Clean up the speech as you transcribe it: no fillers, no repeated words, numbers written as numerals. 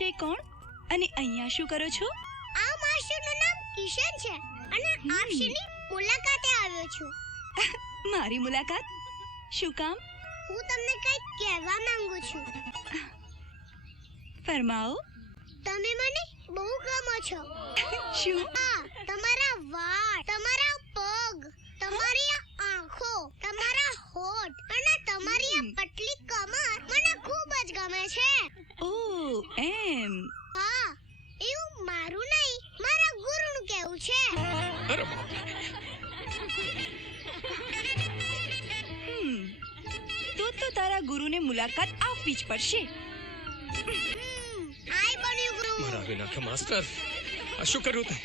મહાશય કોણ અને અહીંયા શું કરો છો? આ માસ્ટરનું નામ કિશન છે અને આપશીની મુલાકાતે આવ્યો છું. મારી મુલાકાત? શું કામ? હું તમને કંઈક કહેવા માંગુ છું. ફરમાવો. તમે મને બહુ ગમો છો. શું? તમારા વાળ, તમારા પગ, તમારી આ આંખો, તમારા હોઠ અને તમારી આ પતલી કમર મને ખૂબ જ ગમે છે. ઓહ, એમ. હા, એવું મારું નહીં, મારા ગુરુનું કહેવું છે. અરે બાપ રે. તો તારા ગુરુને મુલાકાત આપવી જ પડશે. આય બન્યું ગુરુ. મારા વિના કે માસ્ટર આ શું કર્યું તે?